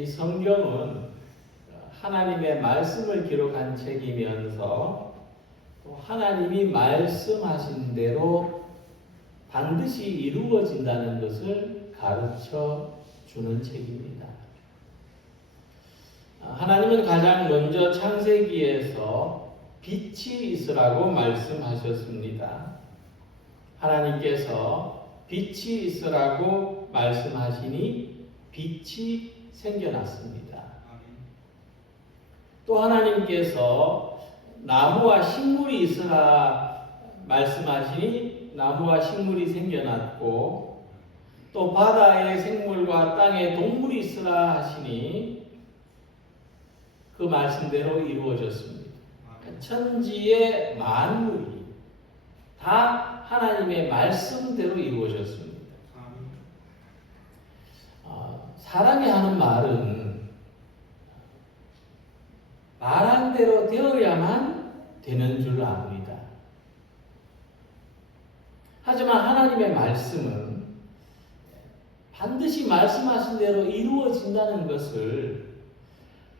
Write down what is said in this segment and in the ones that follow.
이 성경은 하나님의 말씀을 기록한 책이면서 또 하나님이 말씀하신 대로 반드시 이루어진다는 것을 가르쳐 주는 책입니다. 하나님은 가장 먼저 창세기에서 빛이 있으라고 말씀하셨습니다. 하나님께서 빛이 있으라고 말씀하시니 빛이 생겨났습니다. 또 하나님께서 나무와 식물이 있으라 말씀하시니 나무와 식물이 생겨났고, 또 바다의 생물과 땅의 동물이 있으라 하시니 그 말씀대로 이루어졌습니다. 천지의 만물이 다 하나님의 말씀대로 이루어졌습니다. 사람이 하는 말은 말한 대로 되어야만 되는 줄 압니다. 하지만 하나님의 말씀은 반드시 말씀하신 대로 이루어진다는 것을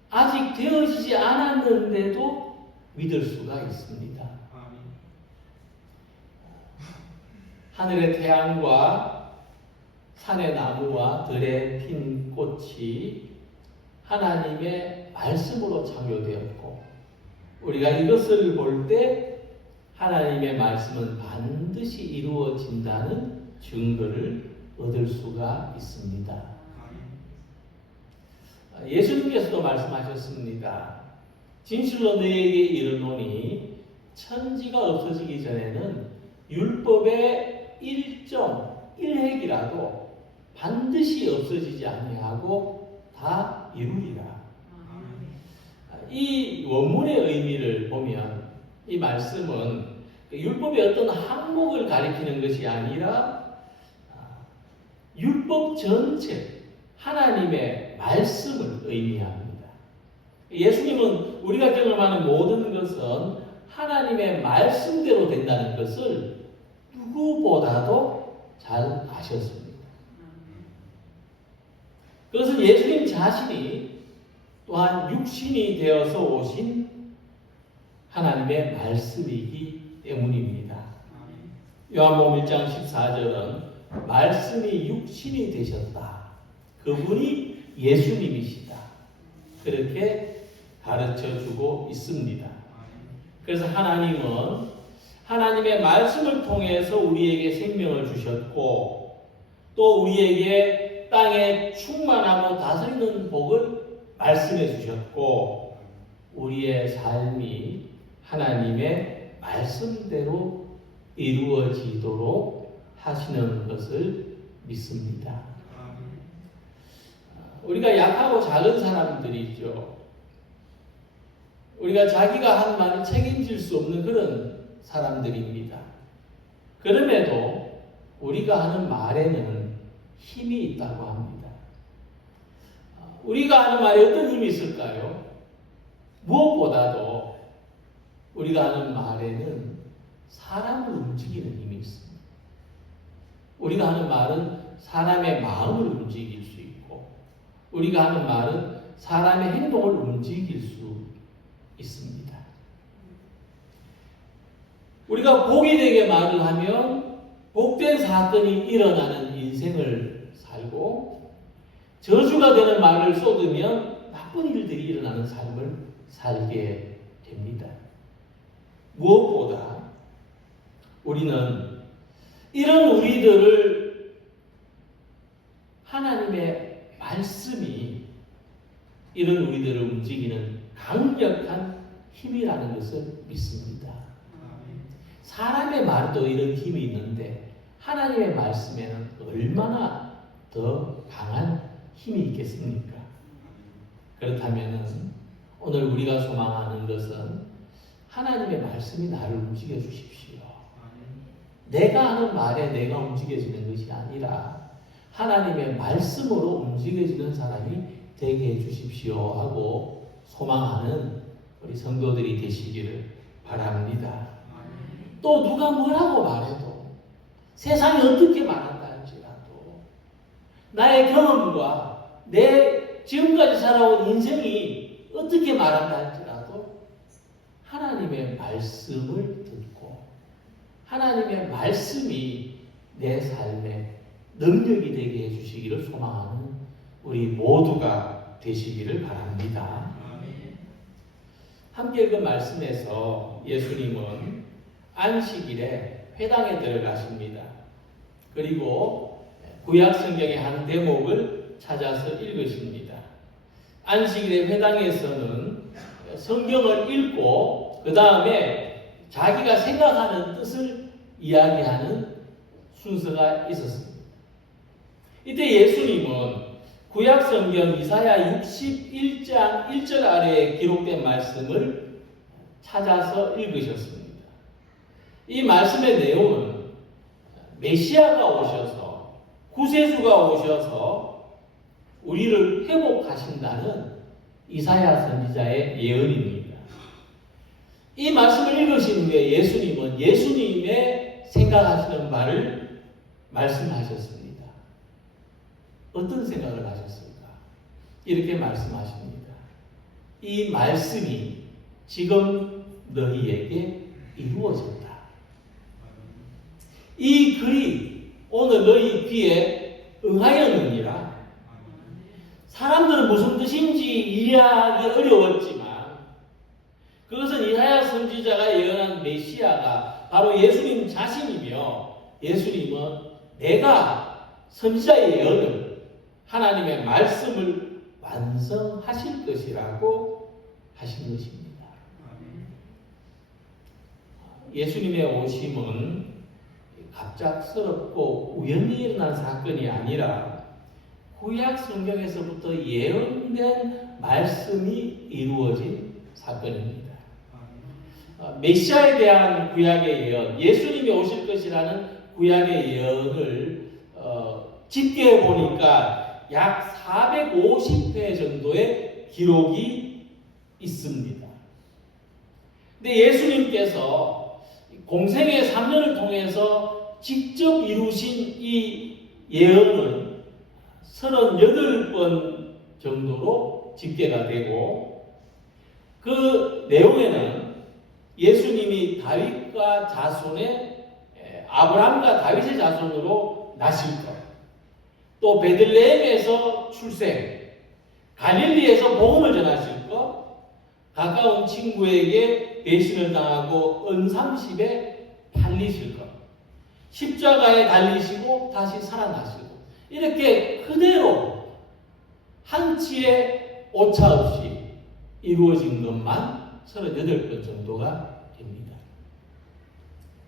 아직 되어지지 않았는데도 믿을 수가 있습니다. 하늘의 태양과 산의 나무와 들에 핀 꽃이 하나님의 말씀으로 창조되었고, 우리가 이것을 볼 때 하나님의 말씀은 반드시 이루어진다는 증거를 얻을 수가 있습니다. 예수님께서도 말씀하셨습니다. 진실로 너희에게 이르노니 천지가 없어지기 전에는 율법의 1획이라도 반드시 없어지지 아니하고 다 이루리라. 이 원문의 의미를 보면 이 말씀은 율법의 어떤 항목을 가리키는 것이 아니라 율법 전체, 하나님의 말씀을 의미합니다. 예수님은 우리가 경험하는 모든 것은 하나님의 말씀대로 된다는 것을 누구보다도 잘 아셨습니다. 그것은 예수님 자신이 또한 육신이 되어서 오신 하나님의 말씀이기 때문입니다. 요한복음 1장 14절은 말씀이 육신이 되셨다. 그분이 예수님이시다. 그렇게 가르쳐주고 있습니다. 그래서 하나님은 하나님의 말씀을 통해서 우리에게 생명을 주셨고, 또 우리에게 땅에 충만하고 다스리는 복을 말씀해 주셨고, 우리의 삶이 하나님의 말씀대로 이루어지도록 하시는 것을 믿습니다. 우리가 약하고 작은 사람들이죠. 우리가 자기가 한 말을 책임질 수 없는 그런 사람들입니다. 그럼에도 우리가 하는 말에는 힘이 있다고 합니다. 우리가 하는 말에 어떤 힘이 있을까요? 무엇보다도 우리가 하는 말에는 사람을 움직이는 힘이 있습니다. 우리가 하는 말은 사람의 마음을 움직일 수 있고, 우리가 하는 말은 사람의 행동을 움직일 수 있습니다. 우리가 복이 되게 말을 하면 복된 사건이 일어나는 인생을 살고, 저주가 되는 말을 쏟으면 나쁜 일들이 일어나는 삶을 살게 됩니다. 무엇보다 우리는 이런 우리들을 하나님의 말씀이 이런 우리들을 움직이는 강력한 힘이라는 것을 믿습니다. 사람의 말도 이런 힘이 있는데 하나님의 말씀에는 얼마나 더 강한 힘이 있겠습니까? 그렇다면 오늘 우리가 소망하는 것은 하나님의 말씀이 나를 움직여 주십시오. 내가 하는 말에 내가 움직여지는 것이 아니라 하나님의 말씀으로 움직여지는 사람이 되게 해주십시오 하고 소망하는 우리 성도들이 되시기를 바랍니다. 또 누가 뭐라고 말해도, 세상이 어떻게 말한다 할지라도 나의 경험과 내 지금까지 살아온 인생이 어떻게 말한다 할지라도 하나님의 말씀을 듣고 하나님의 말씀이 내 삶에 능력이 되게 해주시기를 소망하는 우리 모두가 되시기를 바랍니다. 함께 읽은 말씀에서 예수님은 안식일에 회당에 들어가십니다. 그리고 구약 성경의 한 대목을 찾아서 읽으십니다. 안식일의 회당에서는 성경을 읽고 그 다음에 자기가 생각하는 뜻을 이야기하는 순서가 있었습니다. 이때 예수님은 구약 성경 이사야 61장 1절 아래에 기록된 말씀을 찾아서 읽으셨습니다. 이 말씀의 내용은 메시아가 오셔서 구세주가 오셔서 우리를 회복하신다는 이사야 선지자의 예언입니다. 이 말씀을 읽으신 후에 예수님은 예수님의 생각하시는 바를 말씀하셨습니다. 어떤 생각을 하셨을까? 이렇게 말씀하십니다. 이 말씀이 지금 너희에게 이루어졌다. 이 글이 오늘 너희 귀에 응하였느니라. 사람들은 무슨 뜻인지 이해하기 어려웠지만 그것은 이사야 선지자가 예언한 메시아가 바로 예수님 자신이며 예수님은 내가 선지자의 예언을 하나님의 말씀을 완성하실 것이라고 하신 것입니다. 예수님의 오심은 갑작스럽고 우연히 일어난 사건이 아니라 구약 성경에서부터 예언된 말씀이 이루어진 사건입니다. 메시아에 대한 구약의 예언, 예수님이 오실 것이라는 구약의 예언을 집계해 보니까 약 450회 정도의 기록이 있습니다. 근데 예수님께서 공생의 3년을 통해서 직접 이루신 이 예언은 38번 정도로 집계가 되고 그 내용에는 예수님이 다윗과 자손의 아브라함과 다윗의 자손으로 나실 것, 또 베들레헴에서 출생, 갈릴리에서 복음을 전하실 것, 가까운 친구에게 배신을 당하고 은삼십에 팔리실 것, 십자가에 달리시고 다시 살아나시고, 이렇게 그대로 한치의 오차 없이 이루어진 것만 38번 정도가 됩니다.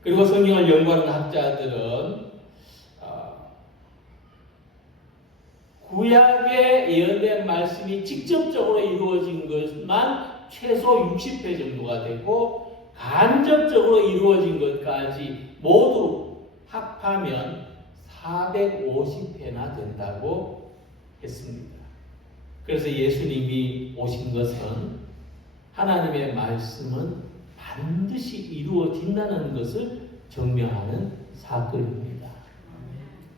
그리고 성경을 연구하는 학자들은 구약에 예언된 말씀이 직접적으로 이루어진 것만 최소 60회 정도가 되고 간접적으로 이루어진 것까지 모두 합하면 450회나 된다고 했습니다. 그래서 예수님이 오신 것은 하나님의 말씀은 반드시 이루어진다는 것을 증명하는 사건입니다.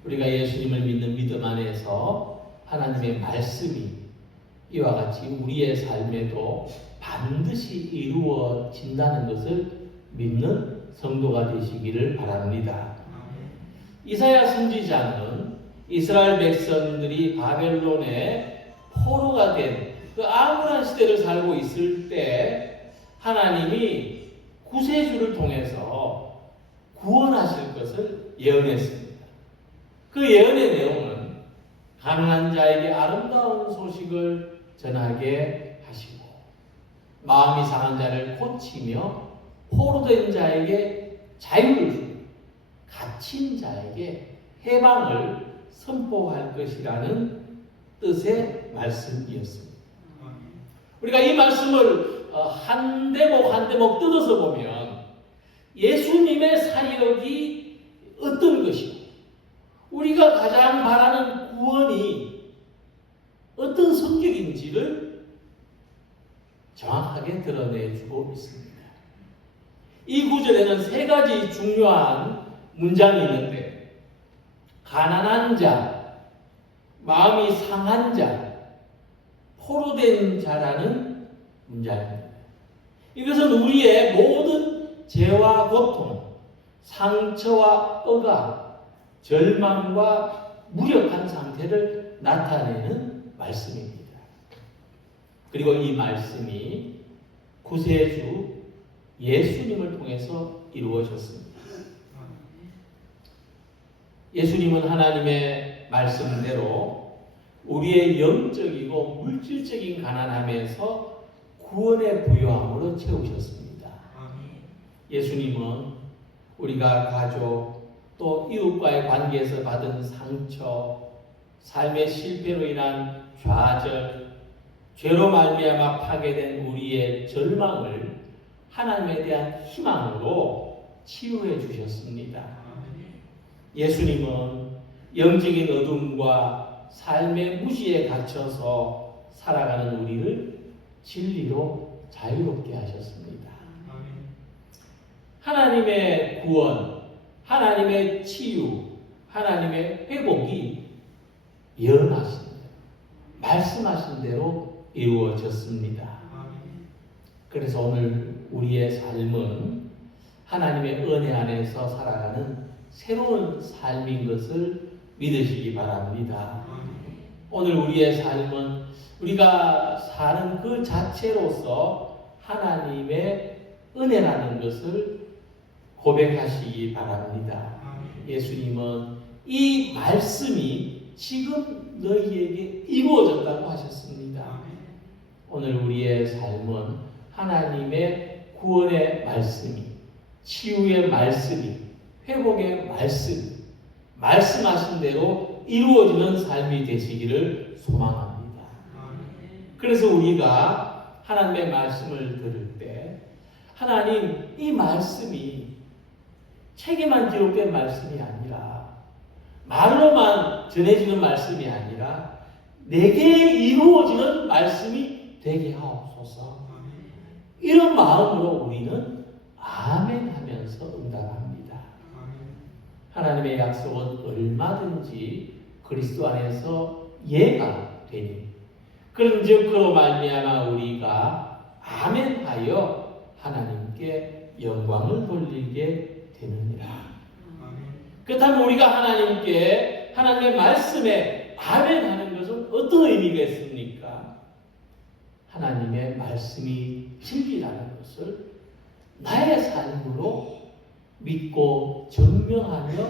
우리가 예수님을 믿는 믿음 안에서 하나님의 말씀이 이와 같이 우리의 삶에도 반드시 이루어진다는 것을 믿는 성도가 되시기를 바랍니다. 이사야 선지자는 이스라엘 백성들이 바벨론의 포로가 된 그 암울한 시대를 살고 있을 때 하나님이 구세주를 통해서 구원하실 것을 예언했습니다. 그 예언의 내용은 가난한 자에게 아름다운 소식을 전하게 하시고 마음이 상한 자를 고치며 포로된 자에게 자유를 주고 갇힌 자에게 해방을 선포할 것이라는 뜻의 말씀이었습니다. 우리가 이 말씀을 한 대목 한 대목 뜯어서 보면 예수님의 사역이 어떤 것이고 우리가 가장 바라는 구원이 어떤 성격인지를 정확하게 드러내주고 있습니다. 이 구절에는 세 가지 중요한 문장이 있는데 가난한 자, 마음이 상한 자, 포로된 자라는 문장입니다. 이것은 우리의 모든 죄와 고통, 상처와 억압, 절망과 무력한 상태를 나타내는 말씀입니다. 그리고 이 말씀이 구세주 예수님을 통해서 이루어졌습니다. 예수님은 하나님의 말씀대로 우리의 영적이고 물질적인 가난함에서 구원의 부요함으로 채우셨습니다. 예수님은 우리가 가족 또 이웃과의 관계에서 받은 상처, 삶의 실패로 인한 좌절, 죄로 말미암아 파괴된 우리의 절망을 하나님에 대한 희망으로 치유해 주셨습니다. 예수님은 영적인 어둠과 삶의 무지에 갇혀서 살아가는 우리를 진리로 자유롭게 하셨습니다. 하나님의 구원, 하나님의 치유, 하나님의 회복이 예언하신 대로, 말씀하신 대로 이루어졌습니다. 그래서 오늘 우리의 삶은 하나님의 은혜 안에서 살아가는 새로운 삶인 것을 믿으시기 바랍니다. 오늘 우리의 삶은 우리가 사는 그 자체로서 하나님의 은혜라는 것을 고백하시기 바랍니다. 예수님은 이 말씀이 지금 너희에게 이루어졌다고 하셨습니다. 오늘 우리의 삶은 하나님의 구원의 말씀이, 치유의 말씀이, 회복의 말씀하신 대로 이루어지는 삶이 되시기를 소망합니다. 그래서 우리가 하나님의 말씀을 들을 때 하나님 이 말씀이 책에만 기록된 말씀이 아니라 말로만 전해지는 말씀이 아니라 내게 이루어지는 말씀이 되게 하옵소서. 이런 마음으로 우리는 아멘 하면서 응답합니다. 하나님의 약속은 얼마든지 그리스도 안에서 예가 되니 그런즉 그로 말미암아 우리가 아멘하여 하나님께 영광을 돌리게 되느니라. 그렇다면 우리가 하나님께 하나님의 말씀에 아멘하는 것은 어떤 의미가 있습니까? 하나님의 말씀이 진리라는 것을 나의 삶으로 믿고 증명하며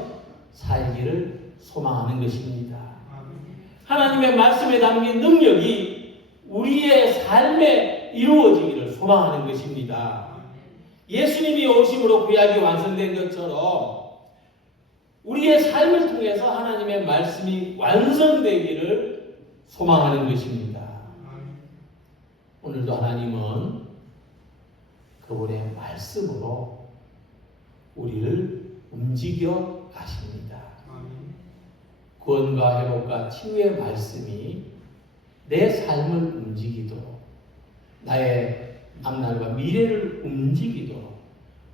살기를 소망하는 것입니다. 하나님의 말씀에 담긴 능력이 우리의 삶에 이루어지기를 소망하는 것입니다. 예수님이 오심으로 구약이 완성된 것처럼 우리의 삶을 통해서 하나님의 말씀이 완성되기를 소망하는 것입니다. 오늘도 하나님은 그분의 말씀으로 우리를 움직여 가십니다. 구원과 회복과 치유의 말씀이 내 삶을 움직이도록, 나의 앞날과 미래를 움직이도록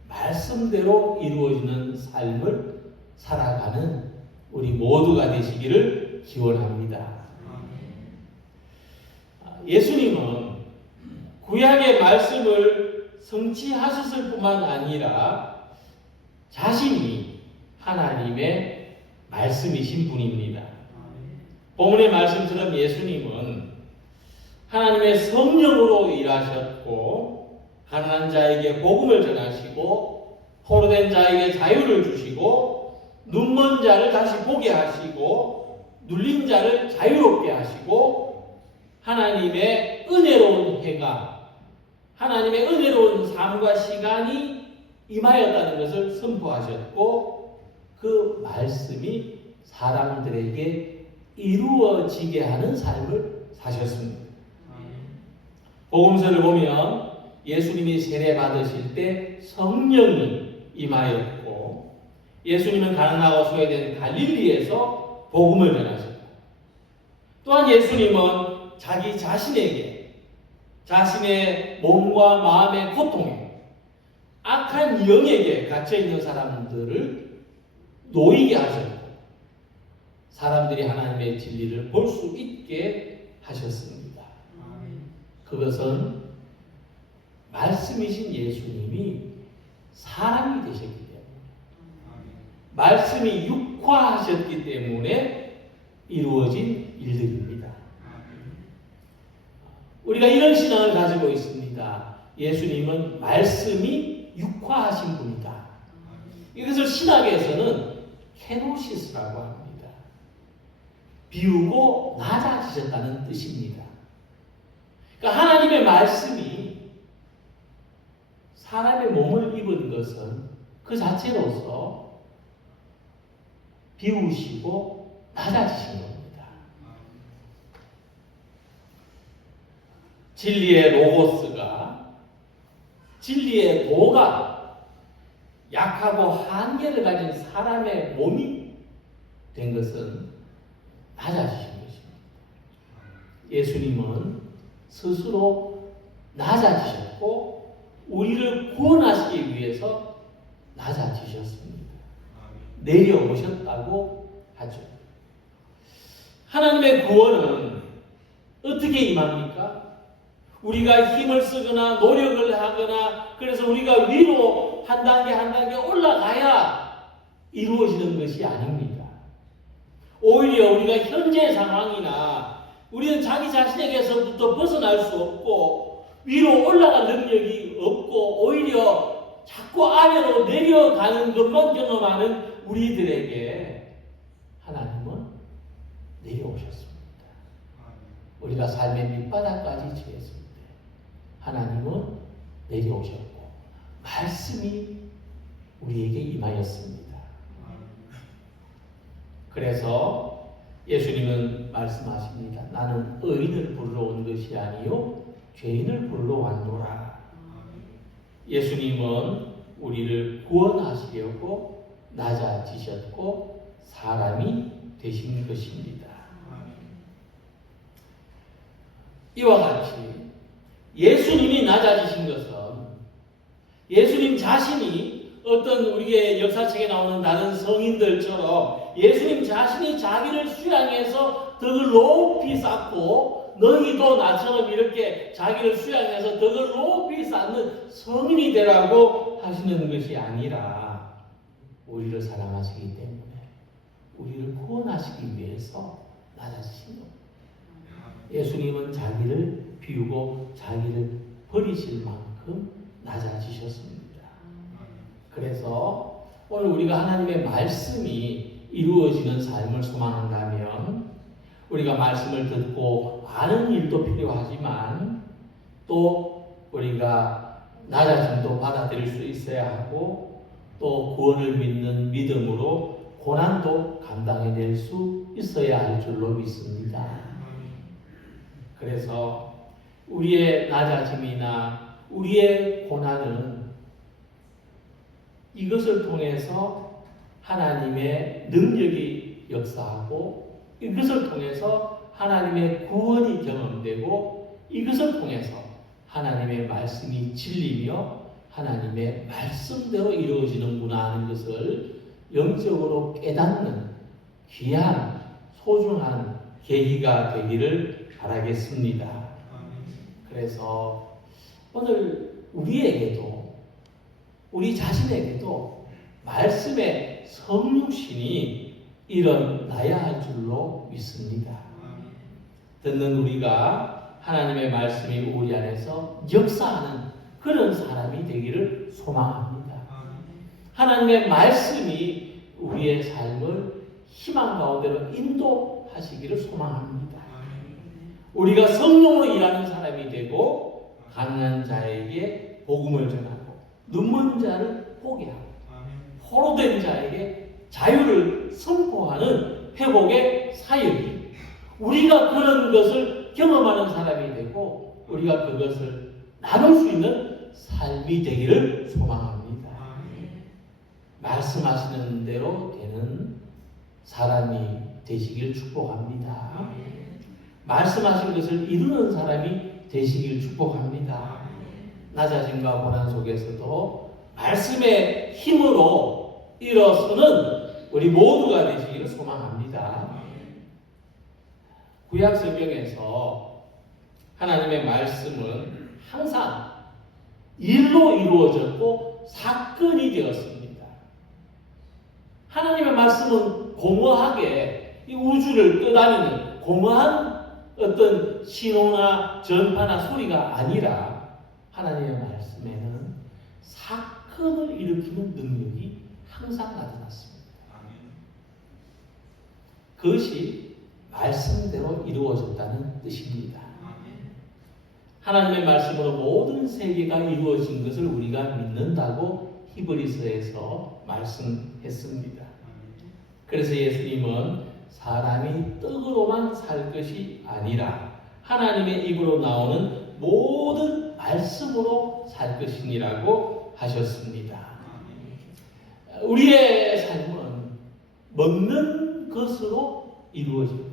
말씀대로 이루어지는 삶을 살아가는 우리 모두가 되시기를 기원합니다. 예수님은 구약의 말씀을 성취하셨을 뿐만 아니라 자신이 하나님의 말씀이신 분입니다. 본문의 말씀처럼 예수님은 하나님의 성령으로 일하셨고 가난한 자에게 복음을 전하시고 포로된 자에게 자유를 주시고 눈먼 자를 다시 보게 하시고 눌린 자를 자유롭게 하시고 하나님의 은혜로운 해가 하나님의 은혜로운 삶과 시간이 임하였다는 것을 선포하셨고 그 말씀이 사람들에게 이루어지게 하는 삶을 사셨습니다. 복음서를 보면 예수님이 세례 받으실 때 성령이 임하였고 예수님은 가난하고 소외된 갈릴리에서 복음을 전하셨다. 또한 예수님은 자기 자신에게 자신의 몸과 마음의 고통에 악한 영에게 갇혀있는 사람들을 놓이게 하셨고 사람들이 하나님의 진리를 볼 수 있게 하셨습니다. 그것은 말씀이신 예수님이 사람이 되셨기 때문에, 말씀이 육화하셨기 때문에 이루어진 일들입니다. 우리가 이런 신앙을 가지고 있습니다. 예수님은 말씀이 육화하신 분이다. 이것을 신학에서는 케노시스라고 합니다. 비우고 낮아지셨다는 뜻입니다. 그러니까 하나님의 말씀이 사람의 몸을 입은 것은 그 자체로서 비우시고 낮아지신 겁니다. 진리의 로고스가, 진리의 도가 약하고 한계를 가진 사람의 몸이 된 것은 낮아지신 것입니다. 예수님은 스스로 낮아지셨고 우리를 구원하시기 위해서 낮아지셨습니다. 내려오셨다고 하죠. 하나님의 구원은 어떻게 임합니까? 우리가 힘을 쓰거나 노력을 하거나 그래서 우리가 위로 한 단계 한 단계 올라가야 이루어지는 것이 아닙니다. 오히려 우리가 현재 상황이나 우리는 자기 자신에게서부터 벗어날 수 없고 위로 올라갈 능력이 없고 오히려 자꾸 아래로 내려가는 것만 경험하는 우리들에게 하나님은 내려오셨습니다. 우리가 삶의 밑바닥까지 지었을 때 하나님은 내려오셨고 말씀이 우리에게 임하였습니다. 그래서 예수님은 말씀하십니다. 나는 의인을 부르러 온 것이 아니요 죄인을 부르러 왔노라. 예수님은 우리를 구원하시려고 낮아지셨고 사람이 되신 것입니다. 이와 같이 예수님이 낮아지신 것은 예수님 자신이 어떤 우리의 역사책에 나오는 다른 성인들처럼 예수님 자신이 자기를 수양해서 덕을 높이 쌓고 너희도 나처럼 이렇게 자기를 수양해서 덕을 높이 쌓는 성인이 되라고 하시는 것이 아니라 우리를 사랑하시기 때문에 우리를 구원하시기 위해서 낮아지신 겁니다. 예수님은 자기를 비우고 자기를 버리실 만큼 낮아지셨습니다. 그래서 오늘 우리가 하나님의 말씀이 이루어지는 삶을 소망한다면 우리가 말씀을 듣고 아는 일도 필요하지만 또 우리가 낮아짐도 받아들일 수 있어야 하고 또 구원을 믿는 믿음으로 고난도 감당해낼 수 있어야 할 줄로 믿습니다. 그래서 우리의 낮아짐이나 우리의 고난은 이것을 통해서 하나님의 능력이 역사하고 이것을 통해서 하나님의 구원이 경험되고 이것을 통해서 하나님의 말씀이 진리며 하나님의 말씀대로 이루어지는구나 하는 것을 영적으로 깨닫는 귀한 소중한 계기가 되기를 바라겠습니다. 그래서 오늘 우리에게도 우리 자신에게도 말씀의 성육신이 일어나야 할 줄로 믿습니다. 듣는 우리가 하나님의 말씀이 우리 안에서 역사하는 그런 사람이 되기를 소망합니다. 하나님의 말씀이 우리의 삶을 희망 가운데로 인도하시기를 소망합니다. 우리가 성령으로 일하는 사람이 되고 가난한 자에게 복음을 전하고 눈먼 자를 보게 하고 포로된 자에게 자유를 선포하는 회복의 사역이 우리가 그런 것을 경험하는 사람이 되고 우리가 그것을 나눌 수 있는 삶이 되기를 소망합니다. 말씀하시는 대로 되는 사람이 되시길 축복합니다. 말씀하신 것을 이루는 사람이 되시길 축복합니다. 낮아짐과 고난 속에서도 말씀의 힘으로 일어서는 우리 모두가 되시기를 소망합니다. 구약 성경에서 하나님의 말씀은 항상 일로 이루어졌고 사건이 되었습니다. 하나님의 말씀은 공허하게 이 우주를 떠다니는 공허한 어떤 신호나 전파나 소리가 아니라 하나님의 말씀에는 사건을 일으키는 능력이 항상 나타났습니다. 그것이 말씀대로 이루어졌다는 뜻입니다. 하나님의 말씀으로 모든 세계가 이루어진 것을 우리가 믿는다고 히브리서에서 말씀했습니다. 그래서 예수님은 사람이 떡으로만 살 것이 아니라 하나님의 입으로 나오는 모든 말씀으로 살 것이니라고 하셨습니다. 우리의 삶은 먹는 것으로 이루어집니다.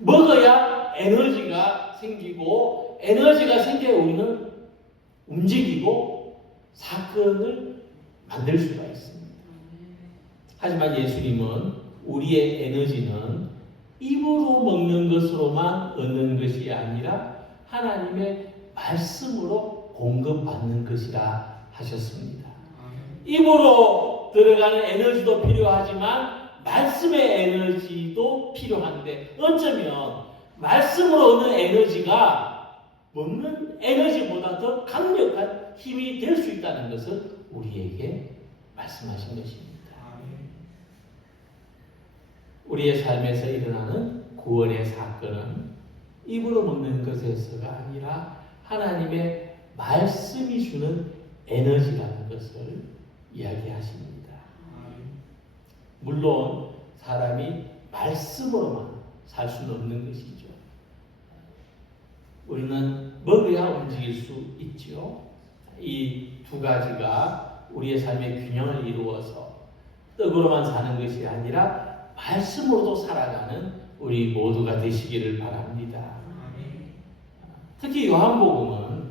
먹어야 에너지가 생기고 에너지가 생겨야 우리는 움직이고 사건을 만들 수가 있습니다. 하지만 예수님은 우리의 에너지는 입으로 먹는 것으로만 얻는 것이 아니라 하나님의 말씀으로 공급받는 것이라 하셨습니다. 입으로 들어가는 에너지도 필요하지만 말씀의 에너지도 필요한데 어쩌면 말씀으로 얻는 에너지가 먹는 에너지보다 더 강력한 힘이 될 수 있다는 것을 우리에게 말씀하신 것입니다. 우리의 삶에서 일어나는 구원의 사건은 입으로 먹는 것에서가 아니라 하나님의 말씀이 주는 에너지라는 것을 이야기하십니다. 물론 사람이 말씀으로만 살 수는 없는 것이죠. 우리는 먹어야 움직일 수 있죠. 이 두 가지가 우리의 삶의 균형을 이루어서 떡으로만 사는 것이 아니라 말씀으로도 살아가는 우리 모두가 되시기를 바랍니다. 특히 요한복음은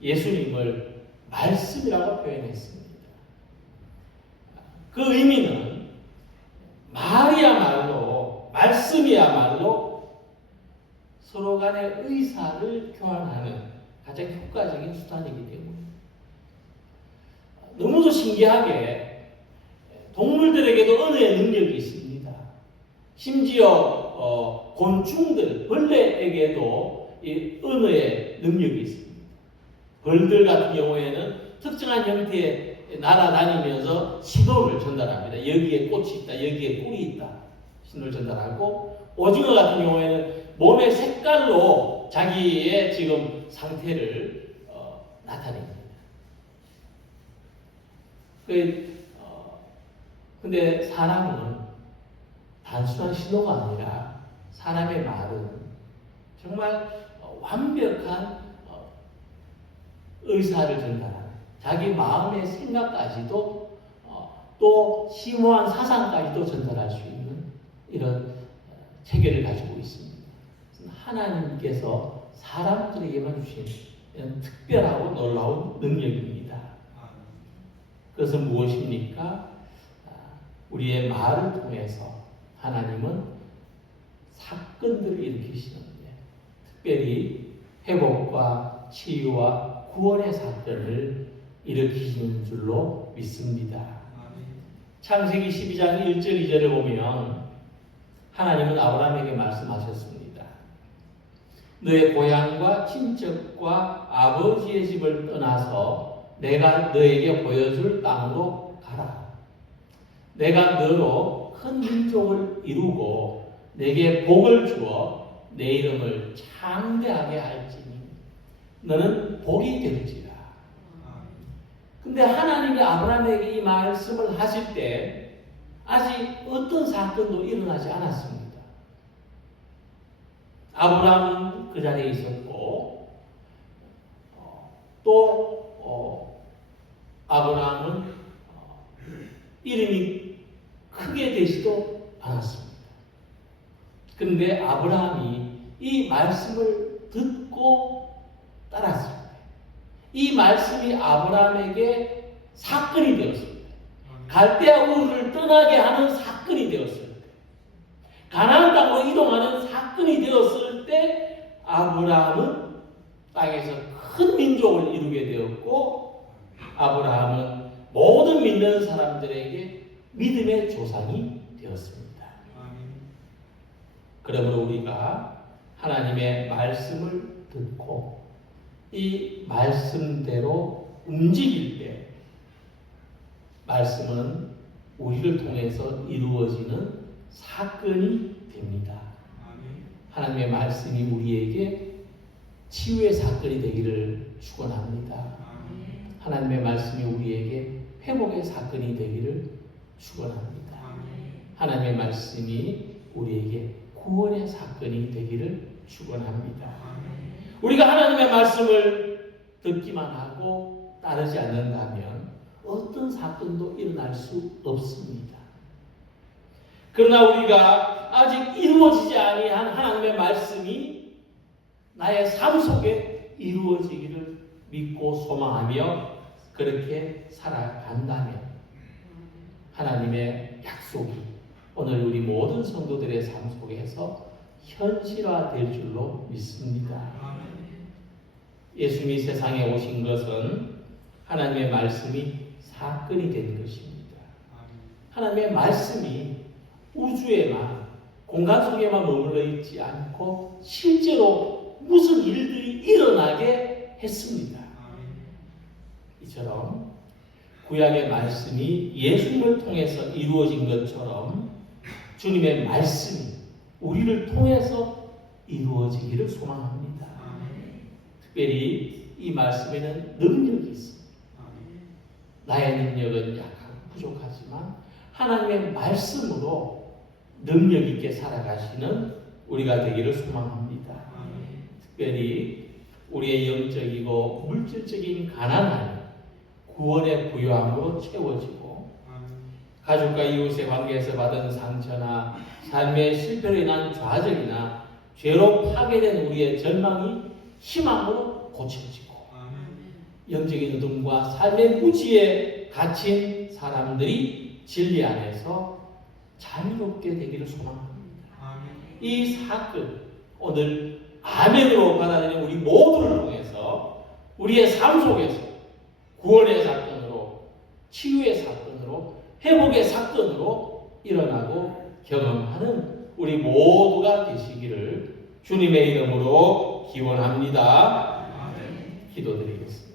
예수님을 말씀이라고 표현했습니다. 그 의미는 말이야말로 말씀이야말로 서로 간의 의사를 교환하는 가장 효과적인 수단이기 때문입니다. 너무도 신기하게 동물들에게도 언어의 능력이 있습니다. 심지어 곤충들, 벌레에게도 이 언어의 능력이 있습니다. 벌들 같은 경우에는 특정한 형태의 날아다니면서 신호를 전달합니다. 여기에 꽃이 있다, 여기에 꿀이 있다. 신호를 전달하고 오징어 같은 경우에는 몸의 색깔로 자기의 지금 상태를 나타냅니다. 근데 사람은 단순한 신호가 아니라 사람의 말은 정말 완벽한 의사를 전달하는 자기 마음의 생각까지도 또 심오한 사상까지도 전달할 수 있는 이런 체계를 가지고 있습니다. 하나님께서 사람들에게만 주신 특별하고 놀라운 능력입니다. 그것은 무엇입니까? 우리의 말을 통해서 하나님은 사건들을 일으키시는데 특별히 회복과 치유와 구원의 사건을 일으키시는 줄로 믿습니다. 창세기 12장 1절 2절을 보면 하나님은 아브라함에게 말씀하셨습니다. 너의 고향과 친척과 아버지의 집을 떠나서 내가 너에게 보여줄 땅으로 가라. 내가 너로 큰 민족을 이루고 내게 복을 주어 내 이름을 창대하게 할지니 너는 복이 될지라. 근데 하나님이 아브라함에게 이 말씀을 하실 때 아직 어떤 사건도 일어나지 않았습니다. 아브라함은 그 자리에 있었고 또 아브라함은 이름이 크게 되지도 않았습니다. 그런데 아브라함이 이 말씀을 듣고 따랐을 때 이 말씀이 아브라함에게 사건이 되었습니다. 갈대아 우르를 떠나게 하는 사건이 되었을 때 가나안 땅으로 이동하는 사건이 되었을 때 아브라함은 땅에서 큰 민족을 이루게 되었고 아브라함은 모든 믿는 사람들에게 믿음의 조상이 되었습니다. 그러므로 우리가 하나님의 말씀을 듣고 이 말씀대로 움직일 때 말씀은 우리를 통해서 이루어지는 사건이 됩니다. 하나님의 말씀이 우리에게 치유의 사건이 되기를 축원합니다. 하나님의 말씀이 우리에게 회복의 사건이 되기를 축원합니다. 하나님의 말씀이 우리에게 구원의 사건이 되기를 축원합니다. 우리가 하나님의 말씀을 듣기만 하고 따르지 않는다면 어떤 사건도 일어날 수 없습니다. 그러나 우리가 아직 이루어지지 아니한 하나님의 말씀이 나의 삶 속에 이루어지기를 믿고 소망하며 그렇게 살아간다면 하나님의 약속이 오늘 우리 모든 성도들의 삶 속에서 현실화될 줄로 믿습니다. 예수님이 세상에 오신 것은 하나님의 말씀이 사건이 된 것입니다. 하나님의 말씀이 우주에만 공간 속에만 머물러 있지 않고 실제로 무슨 일들이 일어나게 했습니다. 이처럼 구약의 말씀이 예수님을 통해서 이루어진 것처럼 주님의 말씀이 우리를 통해서 이루어지기를 소망합니다. 특별히 이 말씀에는 능력이 있습니다. 나의 능력은 약하고 부족하지만 하나님의 말씀으로 능력 있게 살아가시는 우리가 되기를 소망합니다. 특별히 우리의 영적이고 물질적인 가난함이 구원의 부요함으로 채워지고 가족과 이웃의 관계에서 받은 상처나 삶의 실패로 인한 좌절이나 죄로 파괴된 우리의 절망이 희망으로 고쳐지고 영적인 어둠과 삶의 무지에 갇힌 사람들이 진리 안에서 자유롭게 되기를 소망합니다. 이 사건 오늘 아멘으로 받아들이는 우리 모두를 통해서 우리의 삶 속에서 구원의 사건으로 치유의 사건으로 회복의 사건으로 일어나고 경험하는 우리 모두가 되시기를 주님의 이름으로 기원합니다. 기도드리겠습니다.